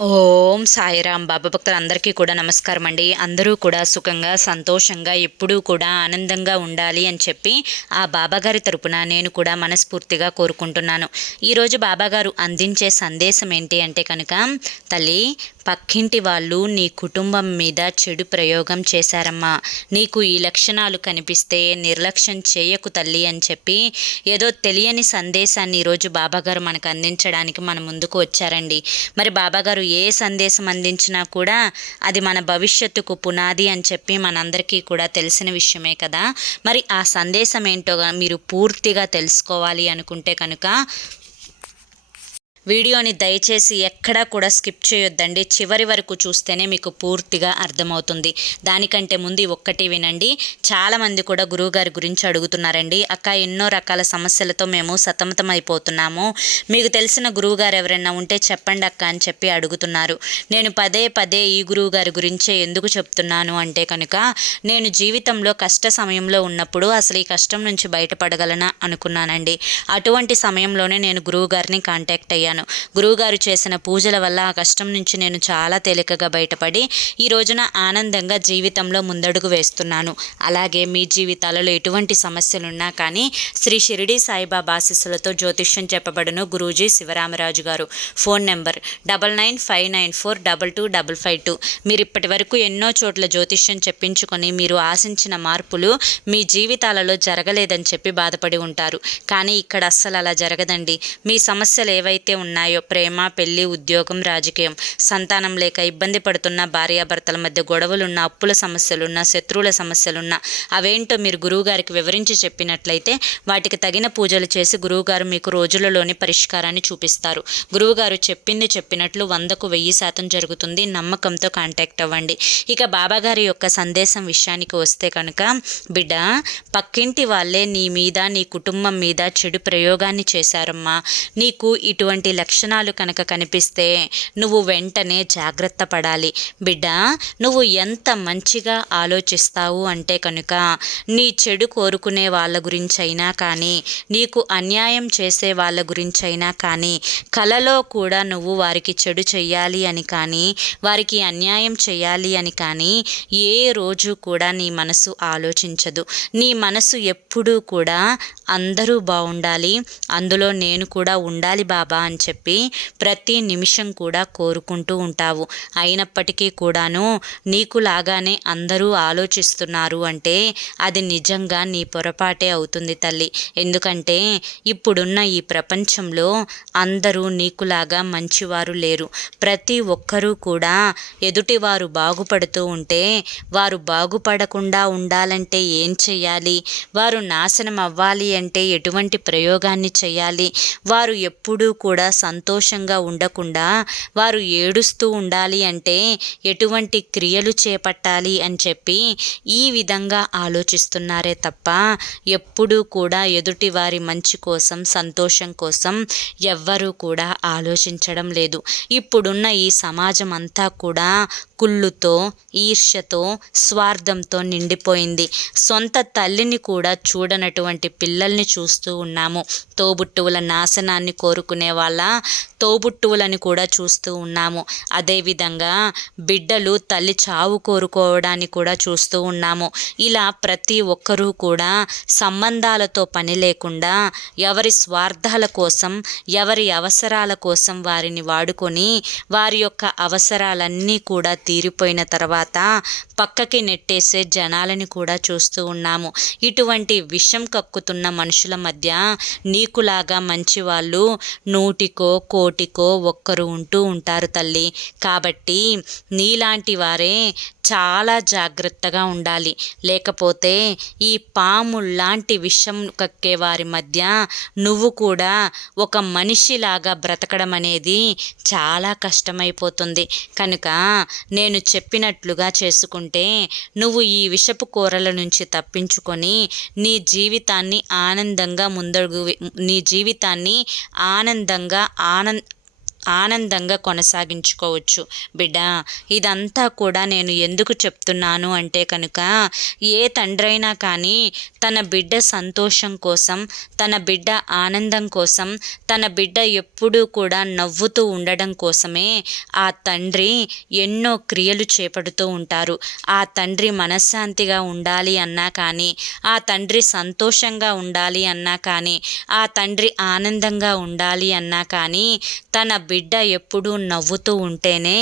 ఓం సాయిరాం. బాబా భక్తులందరికీ కూడా నమస్కారం అండి. అందరూ కూడా సుఖంగా సంతోషంగా ఎప్పుడూ కూడా ఆనందంగా ఉండాలి అని చెప్పి ఆ బాబాగారి తరపున నేను కూడా మనస్ఫూర్తిగా కోరుకుంటున్నాను. ఈరోజు బాబాగారు అందించే సందేశం ఏంటి అంటే కనుక, తల్లి, పక్కింటి వాళ్ళు నీ కుటుంబం మీద చెడు ప్రయోగం చేశారమ్మా. నీకు ఈ లక్షణాలు కనిపిస్తే నిర్లక్ష్యం చేయకు తల్లి అని చెప్పి ఏదో తెలియని సందేశాన్ని ఈరోజు బాబాగారు మనకు అందించడానికి మన ముందుకు వచ్చారండి. మరి బాబాగారు ఏ సందేశం అందించినా కూడా అది మన భవిష్యత్తుకు పునాది అని చెప్పి మనందరికీ కూడా తెలిసిన విషయమే కదా. మరి ఆ సందేశం ఏంటో మీరు పూర్తిగా తెలుసుకోవాలి అనుకుంటే కనుక వీడియోని దయచేసి ఎక్కడా కూడా స్కిప్ చేయొద్దండి. చివరి వరకు చూస్తేనే మీకు పూర్తిగా అర్థమవుతుంది. దానికంటే ముందు ఒక్కటి వినండి. చాలామంది కూడా గురువుగారి గురించి అడుగుతున్నారండి. అక్క, ఎన్నో రకాల సమస్యలతో మేము సతమతం అయిపోతున్నాము, మీకు తెలిసిన గురువుగారు ఎవరైనా ఉంటే చెప్పండి అక్క అని చెప్పి అడుగుతున్నారు. నేను పదే పదే ఈ గురువుగారి గురించే ఎందుకు చెప్తున్నాను అంటే కనుక, నేను జీవితంలో కష్ట సమయంలో ఉన్నప్పుడు అసలు ఈ కష్టం నుంచి బయటపడగలనా అనుకున్నానండి. అటువంటి సమయంలోనే నేను గురువుగారిని కాంటాక్ట్ అయ్యాను. గురువుగారు చేసిన పూజల వల్ల ఆ కష్టం నుంచి నేను చాలా తేలికగా బయటపడి ఈ రోజున ఆనందంగా జీవితంలో ముందడుగు వేస్తున్నాను. అలాగే మీ జీవితాలలో ఎటువంటి సమస్యలున్నా కానీ శ్రీ షిరిడి సాయిబాబా ఆశీస్సులతో జ్యోతిష్యం చెప్పబడును. గురూజీ శివరామరాజు గారు. Phone number 9959422552. మీరు ఇప్పటి వరకు ఎన్నో చోట్ల జ్యోతిష్యం చెప్పించుకొని మీరు ఆశించిన మార్పులు మీ జీవితాలలో జరగలేదని చెప్పి బాధపడి ఉంటారు. కానీ ఇక్కడ అస్సలు అలా జరగదండి. మీ సమస్యలు ఏవైతే ఉన్నాయో, ప్రేమ, పెళ్లి, ఉద్యోగం, రాజకీయం, సంతానం లేక ఇబ్బంది పడుతున్న భార్యాభర్తల మధ్య గొడవలున్న, అప్పుల సమస్యలున్న, శత్రువుల సమస్యలున్న, అవేంటో మీరు గురువుగారికి వివరించి చెప్పినట్లయితే వాటికి తగిన పూజలు చేసి గురువుగారు మీకు రోజులలోని పరిష్కారాన్ని చూపిస్తారు. గురువుగారు చెప్పింది చెప్పినట్లు 100కు 1000% జరుగుతుంది. నమ్మకంతో కాంటాక్ట్ అవ్వండి. ఇక బాబాగారి యొక్క సందేశం విషయానికి వస్తే కనుక, బిడ్డ, పక్కింటి వాళ్ళే నీ మీద, నీ కుటుంబం మీద చెడు ప్రయోగాన్ని చేశారమ్మా. నీకు ఇటువంటి లక్షణాలు కనుక కనిపిస్తే నువ్వు వెంటనే జాగ్రత్త పడాలి. బిడ్డ, నువ్వు ఎంత మంచిగా ఆలోచిస్తావు అంటే కనుక, నీ చెడు కోరుకునే వాళ్ళ గురించైనా కానీ, నీకు అన్యాయం చేసే వాళ్ళ గురించైనా కానీ, కలలో కూడా నువ్వు వారికి చెడు చెయ్యాలి అని కానీ, వారికి అన్యాయం చేయాలి అని కానీ ఏ రోజు కూడా నీ మనసు ఆలోచించదు. నీ మనసు ఎప్పుడూ కూడా అందరూ బాగుండాలి, అందులో నేను కూడా ఉండాలి బాబా అని చెప్పి ప్రతి నిమిషం కూడా కోరుకుంటూ ఉంటావు. అయినప్పటికీ కూడాను నీకులాగానే అందరూ ఆలోచిస్తున్నారు అంటే అది నిజంగా నీ పొరపాటే అవుతుంది తల్లి. ఎందుకంటే ఇప్పుడున్న ఈ ప్రపంచంలో అందరూ నీకులాగా మంచివారు లేరు. ప్రతి ఒక్కరూ కూడా ఎదుటివారు బాగుపడుతూ ఉంటే వారు బాగుపడకుండా ఉండాలంటే ఏం చేయాలి, వారు నాశనం అవ్వాలి అంటే ఎటువంటి ప్రయోగాన్ని చేయాలి, వారు ఎప్పుడూ కూడా సంతోషంగా ఉండకుండా వారు ఏడుస్తూ ఉండాలి అంటే ఎటువంటి క్రియలు చేపట్టాలి అని చెప్పి ఈ విధంగా ఆలోచిస్తున్నారే తప్ప ఎప్పుడూ కూడా ఎదుటి వారి మంచి కోసం, సంతోషం కోసం ఎవ్వరూ కూడా ఆలోచించడం లేదు. ఇప్పుడున్న ఈ సమాజం అంతా కూడా కుళ్ళుతో, ఈర్ష్యతో, స్వార్థంతో నిండిపోయింది. సొంత తల్లిని కూడా చూడనటువంటి పిల్లల్ని చూస్తూ ఉన్నాము. తోబుట్టువుల నాశనాన్ని కోరుకునే వాళ్ళ తోబుట్టువులని కూడా చూస్తూ ఉన్నాము. అదేవిధంగా బిడ్డలు తల్లి చావు కోరుకోవడాన్ని కూడా చూస్తూ ఉన్నాము. ఇలా ప్రతి ఒక్కరూ కూడా సంబంధాలతో పని లేకుండా ఎవరి స్వార్థాల కోసం, ఎవరి అవసరాల కోసం వారిని వాడుకొని వారి యొక్క అవసరాలన్నీ కూడా తీరిపోయిన తర్వాత పక్కకి నెట్టేసే జనాలని కూడా చూస్తూ ఉన్నాము. ఇటువంటి విషం కక్కుతున్న మనుషుల మధ్య నీకులాగా మంచి వాళ్ళు 100కో 1,00,00,000కో ఒక్కరు ఉంటూ ఉంటారు తల్లి. కాబట్టి నీలాంటి వారే చాలా జాగ్రత్తగా ఉండాలి. లేకపోతే ఈ పాముల్లాంటి విషం కక్కే వారి మధ్య నువ్వు కూడా ఒక మనిషిలాగా బ్రతకడం అనేది చాలా కష్టమైపోతుంది. కనుక నేను చెప్పినట్లుగా చేసుకుంటే నువ్వు ఈ విషపు కూరల నుంచి తప్పించుకొని నీ జీవితాన్ని ఆనందంగా ఆనందంగా కొనసాగించుకోవచ్చు. బిడ్డ, ఇదంతా కూడా నేను ఎందుకు చెప్తున్నాను అంటే కనుక, ఏ తండ్రైనా కానీ తన బిడ్డ సంతోషం కోసం, తన బిడ్డ ఆనందం కోసం, తన బిడ్డ ఎప్పుడూ కూడా నవ్వుతూ ఉండడం కోసమే ఆ తండ్రి ఎన్నో క్రియలు చేపడుతూ ఉంటారు. ఆ తండ్రి మనశ్శాంతిగా ఉండాలి అన్నా కానీ, ఆ తండ్రి సంతోషంగా ఉండాలి అన్నా కానీ, ఆ తండ్రి ఆనందంగా ఉండాలి అన్నా కానీ, తన బిడ్డ ఎప్పుడూ నవ్వుతూ ఉంటేనే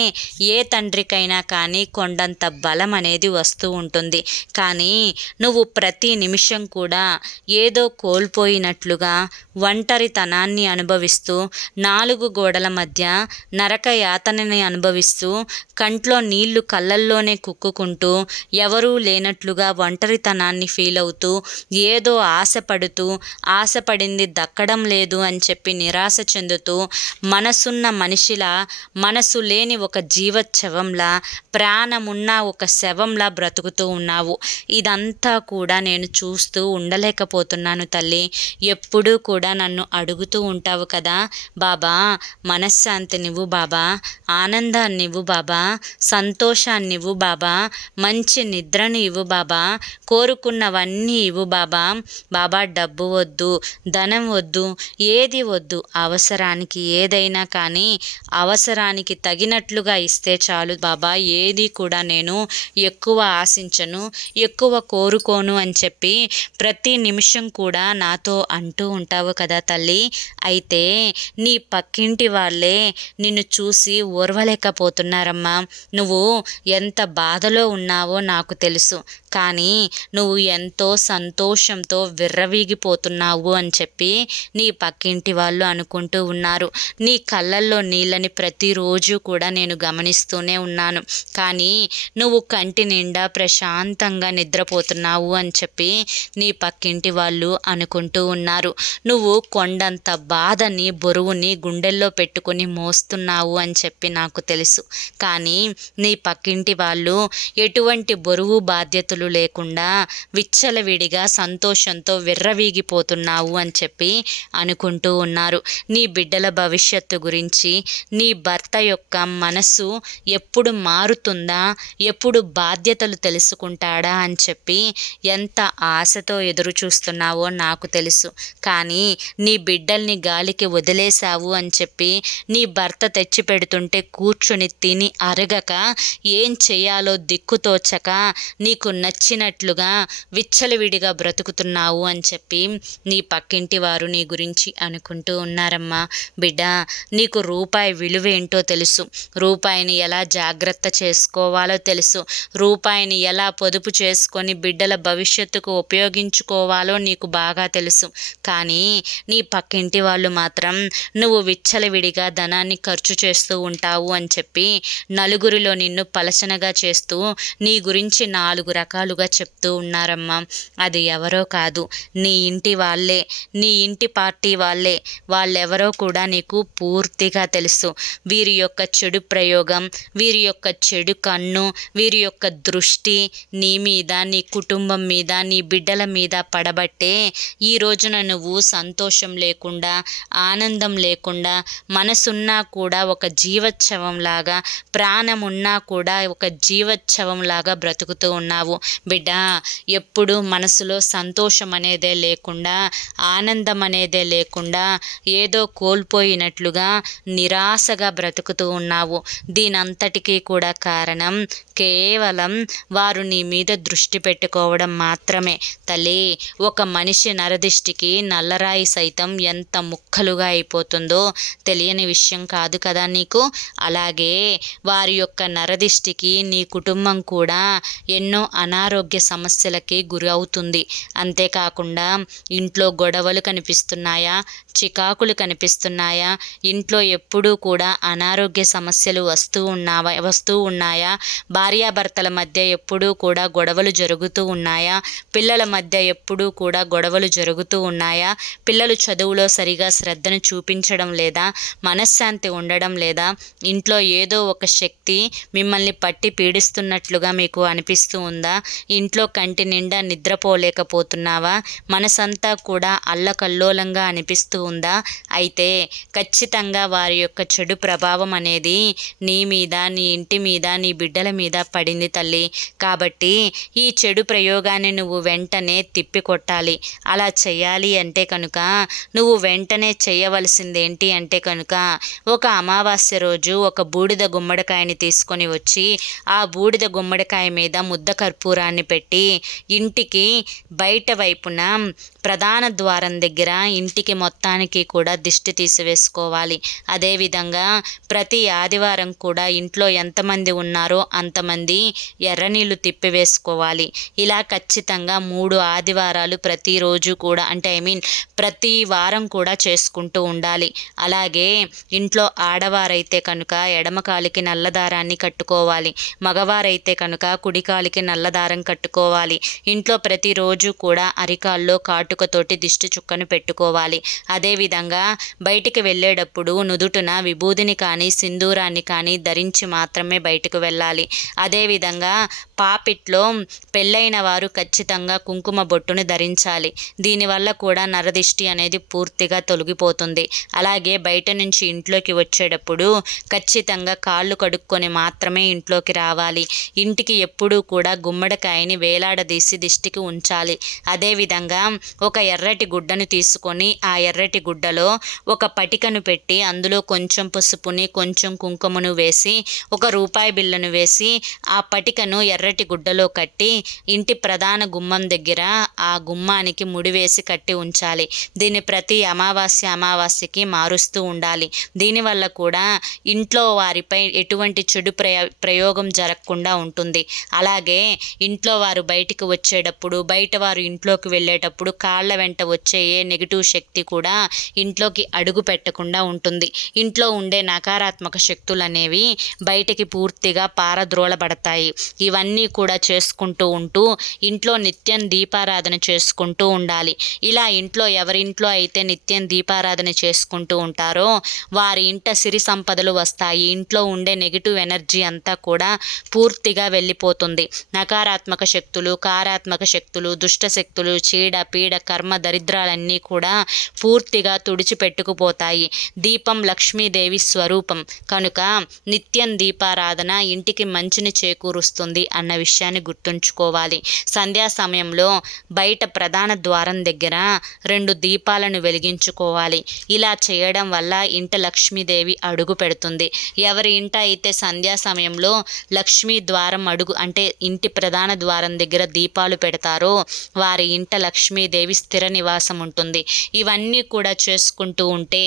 ఏ తండ్రికైనా కానీ కొండంత బలం అనేది వస్తూ ఉంటుంది. కానీ నువ్వు ప్రతి నిమిషం కూడా ఏదో కోల్పోయినట్లుగా ఒంటరితనాన్ని అనుభవిస్తూ, 4 గోడల మధ్య నరక యాతనని అనుభవిస్తూ, కంట్లో నీళ్లు కళ్ళల్లోనే కుక్కుకుంటూ, ఎవరూ లేనట్లుగా ఒంటరితనాన్ని ఫీల్ అవుతూ, ఏదో ఆశపడుతూ, ఆశపడింది దక్కడం లేదు అని చెప్పి నిరాశ చెందుతూ, మనసున్న మనిషిలా, మనసు లేని ఒక జీవచ్ఛవంలా, ప్రాణమున్న ఒక శవంలా బ్రతుకుతూ ఉన్నావు. ఇదంతా కూడా నేను చూస్తూ ఉండలేకపోతున్నాను తల్లి. ఎప్పుడూ కూడా నన్ను అడుగుతూ ఉంటావు కదా, బాబా మనశ్శాంతినివ్వు బాబా, ఆనందాన్నివ్వు బాబా, సంతోషాన్నివ్వు బాబా, మంచి నిద్రను ఇవ్వు బాబా, కోరుకున్నవన్నీ ఇవ్వు బాబా. బాబా డబ్బు వద్దు, ధనం వద్దు, ఏది వద్దు, అవసరానికి ఏదైనా కానీ అవసరానికి తగినట్లుగా ఇస్తే చాలు బాబా. ఏది కూడా నేను ఎక్కువ ఆశించను, ఎక్కువ కోరుకోను అని చెప్పి ప్రతి నిమిషం కూడా నాతో అంటూ ఉంటావు కదా తల్లి. అయితే నీ పక్కింటి వాళ్ళే నిన్ను చూసి ఓర్వలేకపోతున్నారమ్మా. నువ్వు ఎంత బాధలో ఉన్నావో నాకు తెలుసు, కానీ నువ్వు ఎంతో సంతోషంతో విర్రవీగిపోతున్నావు అని చెప్పి నీ పక్కింటి వాళ్ళు అనుకుంటూ ఉన్నారు. నీ కళ్ళల్లో నీళ్ళని ప్రతిరోజు కూడా నేను గమనిస్తూనే ఉన్నాను. కానీ నువ్వు కంటి నిండా ప్రశాంతంగా నిద్రపోతున్నావు అని చెప్పి నీ పక్కింటి వాళ్ళు అనుకుంటూ ఉన్నారు. నువ్వు కొండంత బాధని, బరువుని గుండెల్లో పెట్టుకొని మోస్తున్నావు అని చెప్పి నాకు తెలుసు. కానీ నీ పక్కింటి వాళ్ళు ఎటువంటి బరువు బాధ్యతలు లేకుండా విచ్చలవిడిగా సంతోషంతో విర్రవీగిపోతున్నావు అని చెప్పి అనుకుంటూ ఉన్నారు. నీ బిడ్డల భవిష్యత్తు గురించి, నీ భర్త యొక్క మనసు ఎప్పుడు మారుతుందా, ఎప్పుడు బాధ్యతలు తెలుసుకుంటాడా అని చెప్పి ఎంత ఆశతో ఎదురు చూస్తున్నావో నాకు తెలుసు. కానీ నీ బిడ్డల్ని గాలికి వదిలేశావు అని చెప్పి నీ భర్త తెచ్చి పెడుతుంటే కూర్చుని తిని అరగక, ఏం చేయాలో దిక్కుతోచక, నీకు నచ్చినట్లుగా విచ్చలవిడిగా బ్రతుకుతున్నావు అని చెప్పి నీ పక్కింటి వారు నీ గురించి అనుకుంటూ ఉన్నారమ్మా. బిడ్డ, నీకు రూపాయి విలువేంటో తెలుసు, రూపాయిని ఎలా జాగ్రత్త చేసుకోవాలో తెలుసు, రూపాయిని ఎలా పొదుపు చేసుకొని బిడ్డల భవిష్యత్తుకు ఉపయోగించుకోవాలో నీకు బాగా తెలుసు. కానీ నీ పక్కింటి వాళ్ళు మాత్రం నువ్వు విచ్చలవిడిగా ధనాన్ని ఖర్చు చేస్తూ ఉంటావు అని చెప్పి నలుగురిలో నిన్ను పలచనగా చేస్తూ నీ గురించి 4 రకాలుగా చెప్తూ ఉన్నారమ్మా. అది ఎవరో కాదు, నీ ఇంటి వాళ్ళే, నీ ఇంటి పార్టీ వాళ్ళే. వాళ్ళెవరో కూడా నీకు పూర్తిగా తెలుసు. వీరి యొక్క చెడు ప్రయోగం, వీరి యొక్క చెడు కన్ను, వీరి యొక్క దృష్టి నీ మీద, నీ కుటుంబం మీద, నీ బిడ్డల మీద పడబట్టే ఈ రోజున నువ్వు సంతోషం లేకుండా, ఆనందం లేకుండా, మనసున్నా కూడా ఒక జీవచ్ఛవంలాగా, ప్రాణమున్నా కూడా ఒక జీవచ్ఛవంలాగా బ్రతుకుతూ ఉన్నావు. బిడ్డ, ఎప్పుడు మనసులో సంతోషం అనేదే లేకుండా, ఆనందం అనేదే లేకుండా, ఏదో కోల్పోయినట్లుగా నిరాశగా బ్రతుకుతూ ఉన్నావు. దీనంతటికీ కూడా కారణం కేవలం వారు నీ మీద దృష్టి పెట్టుకోవడం మాత్రమే. తల్లి, ఒక మనిషి నరదిష్టికి నల్లరాయి సైతం ఎంత ముక్కలుగా అయిపోతుందో తెలియని విషయం కాదు కదా నీకు. అలాగే వారి యొక్క నరదిష్టికి నీ కుటుంబం కూడా ఎన్నో అనారోగ్య సమస్యలకి గురి అవుతుంది. అంతేకాకుండా ఇంట్లో గొడవలు కనిపిస్తున్నాయా, చికాకులు కనిపిస్తున్నాయా, ఇంట్లో ఎప్పుడూ కూడా అనారోగ్య సమస్యలు వస్తూ ఉన్నాయా, భార్యాభర్తల మధ్య ఎప్పుడూ కూడా గొడవలు జరుగుతూ ఉన్నాయా, పిల్లల మధ్య ఎప్పుడూ కూడా గొడవలు జరుగుతూ ఉన్నాయా, పిల్లలు చదువులో సరిగా శ్రద్ధను చూపించడం లేదా, మనశ్శాంతి ఉండడం లేదా, ఇంట్లో ఏదో ఒక శక్తి మిమ్మల్ని పట్టి పీడిస్తున్నట్లుగా మీకు అనిపిస్తూ ఉందా, ఇంట్లో కంటి నిండా నిద్రపోలేకపోతున్నావా, మనసంతా కూడా అల్లకల్లోలంగా అనిపిస్తూ ఉందా? అయితే ఖచ్చితంగా వారి యొక్క చెడు ప్రభావం అనేది నీ మీద, నీ ఇంటి మీద, నీ బిడ్డల మీద పడింది తల్లి. కాబట్టి ఈ చెడు ప్రయోగాన్ని నువ్వు వెంటనే తిప్పికొట్టాలి. అలా చేయాలి అంటే కనుక నువ్వు వెంటనే చేయవలసింది ఏంటి అంటే కనుక ఒక అమావాస్య రోజు ఒక బూడిద గుమ్మడికాయని తీసుకొని వచ్చి ఆ బూడిద గుమ్మడికాయ మీద ముద్ద కర్పూరాన్ని పెట్టి ఇంటికి బయట వైపున ప్రధాన ద్వారం దగ్గర ఇంటికి మొత్తానికి కూడా దిష్టి తీసివేసుకోవాలి. అదేవిధంగా ప్రతి ఆదివారం కూడా ఇంట్లో ఎంతమంది ఉన్నారో అంతమంది ఎర్రనీళ్ళు తిప్పివేసుకోవాలి. ఇలా ఖచ్చితంగా 3 ఆదివారాలు ప్రతిరోజు కూడా అంటే ప్రతి వారం కూడా చేసుకుంటూ ఉండాలి. అలాగే ఇంట్లో ఆడవారైతే కనుక ఎడమకాలికి నల్లదారాన్ని కట్టుకోవాలి. మగవారైతే కనుక కుడికాలికి నల్లదారం కట్టుకోవాలి. ఇంట్లో ప్రతిరోజు కూడా అరికాల్లో కాటుకతోటి దిష్టి చుక్కను పెట్టుకోవాలి. అదేవిధంగా బయటికి వెళ్ళేటప్పుడు నుదుటున విభూదిని కానీ సింధూరాన్ని కానీ ధరించి మాత్రమే బయటకు వెళ్ళాలి. అదేవిధంగా పాపిట్లో పెళ్ళైన వారు ఖచ్చితంగా కుంకుమ బొట్టును ధరించాలి. దీనివల్ల కూడా నరదిష్టి అనేది పూర్తిగా తొలగిపోతుంది. అలాగే బయట నుంచి ఇంట్లోకి వచ్చేటప్పుడు ఖచ్చితంగా కాళ్ళు కడుక్కొని మాత్రమే ఇంట్లోకి రావాలి. ఇంటికి ఎప్పుడూ కూడా గుమ్మడికాయని వేలాడదీసి దిష్టికి ఉంచాలి. అదేవిధంగా ఒక ఎర్రటి గుడ్డను తీసుకొని ఆ ఎర్రటి గుడ్డలో ఒక పటికను పెట్టి అందులో కొంచెం పసుపుని కొంచెం కుంకుమను వేసి ఒక రూపాయి బిళ్ళను వేసి ఆ పటికను ఎర్రటి గుడ్డలో కట్టి ఇంటి ప్రధాన గుమ్మం దగ్గర ఆ గుమ్మానికి ముడివేసి కట్టి ఉంచాలి. దీన్ని ప్రతి అమావాస్యకి మారుస్తూ ఉండాలి. దీనివల్ల కూడా ఇంట్లో వారిపై ఎటువంటి చెడు ప్రయోగం జరగకుండా ఉంటుంది. అలాగే ఇంట్లో వారు బయటికి వచ్చేటప్పుడు బయట వారు ఇంట్లోకి వెళ్ళేటప్పుడు కాళ్ళ వెంట వచ్చే ఏ నెగిటివ్ శక్తి కూడా ఇంట్లోకి అడుగు పెట్టకుండా ఉంటుంది. ఇంట్లో ఉండే నకారాత్మక శక్తులు అనేవి బయటికి పూర్తిగా పారద్రోలబడతాయి. ఇవన్నీ కూడా చేసుకుంటూ ఉంటూ ఇంట్లో నిత్యం దీపారాధన చేసుకుంటూ ఉండాలి. ఇలా ఇంట్లో ఎవరింట్లో అయితే నిత్యం దీపారాధన చేసుకుంటూ ఉంటారో వారి ఇంట సిరి సంపదలు వస్తాయి. ఇంట్లో ఉండే నెగిటివ్ ఎనర్జీ అంతా కూడా పూర్తిగా వెళ్ళిపోతుంది. నకారాత్మక శక్తులు, కారాత్మక శక్తులు, దుష్ట శక్తులు, చీడ పీడ కర్మ దరిద్రాలన్నీ కూడా పూర్తిగా తుడిచిపెట్టుకుపోతాయి. దీపం లక్ష్మీదేవి స్వరూపం కనుక నిత్యం దీపారాధన ఇంటికి మంచిని చేకూరుస్తుంది అన్న విషయాన్ని గుర్తుంచుకోవాలి. సంధ్యా సమయంలో బయట ప్రధాన ద్వారం దగ్గర 2 దీపాలను వెలిగించుకోవాలి. ఇలా చేయడం వల్ల ఇంట లక్ష్మీదేవి అడుగు పెడుతుంది. ఎవరి ఇంట అయితే సంధ్యా సమయంలో లక్ష్మీ ద్వారం అడుగు అంటే ఇంటి ప్రధాన ద్వారం దగ్గర దీపాలు పెడతారో వారి ఇంట లక్ష్మీదేవి స్థిర నివాసం ఉంటుంది. ఇవన్నీ కూడా చేసుకుంటూ ఉంటే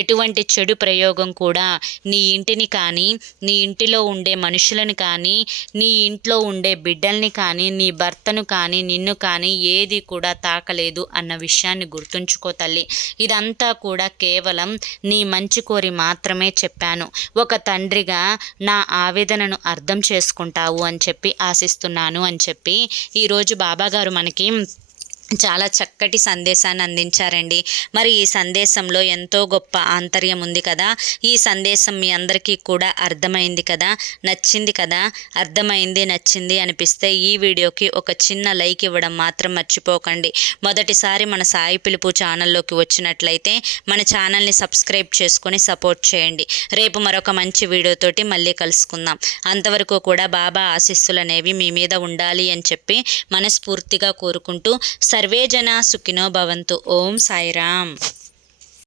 ఎటువంటి చెడు ప్రయోగం కూడా నీ ఇంటిని కానీ, నీ ఇంటిలో ఉండే మనుషులను కానీ, నీ ఇంట్లో ఉండే బిడ్డల్ని కానీ, నీ భర్తను కానీ, నిన్ను కానీ ఏది కూడా తాకలేదు అన్న విషయాన్ని గుర్తుంచుకో తల్లి. ఇదంతా కూడా కేవలం నీ మంచి కోరి మాత్రమే చెప్పాను. ఒక తండ్రిగా నా ఆవేదనను అర్థం చేసుకుంటావు అని చెప్పి ఆశిస్తున్నాను అని చెప్పి ఈరోజు బాబాగారు మనకి చాలా చక్కటి సందేశాన్ని అందించారండి. మరి ఈ సందేశంలో ఎంతో గొప్ప ఆంతర్యం ఉంది కదా. ఈ సందేశం మీ అందరికీ కూడా అర్థమైంది కదా, నచ్చింది కదా. అర్థమైంది, నచ్చింది అనిపిస్తే ఈ వీడియోకి ఒక చిన్న లైక్ ఇవ్వడం మాత్రం మర్చిపోకండి. మొదటిసారి మన సాయి పిలుపు ఛానల్లోకి వచ్చినట్లయితే మన ఛానల్ని సబ్స్క్రైబ్ చేసుకొని సపోర్ట్ చేయండి. రేపు మరొక మంచి వీడియోతోటి మళ్ళీ కలుసుకుందాం. అంతవరకు కూడా బాబా ఆశీస్సులు అనేవి మీ మీద ఉండాలి అని చెప్పి మనస్ఫూర్తిగా కోరుకుంటూ సర్వే జనా సుఖినో భవంతు. ఓం సాయిరామ్.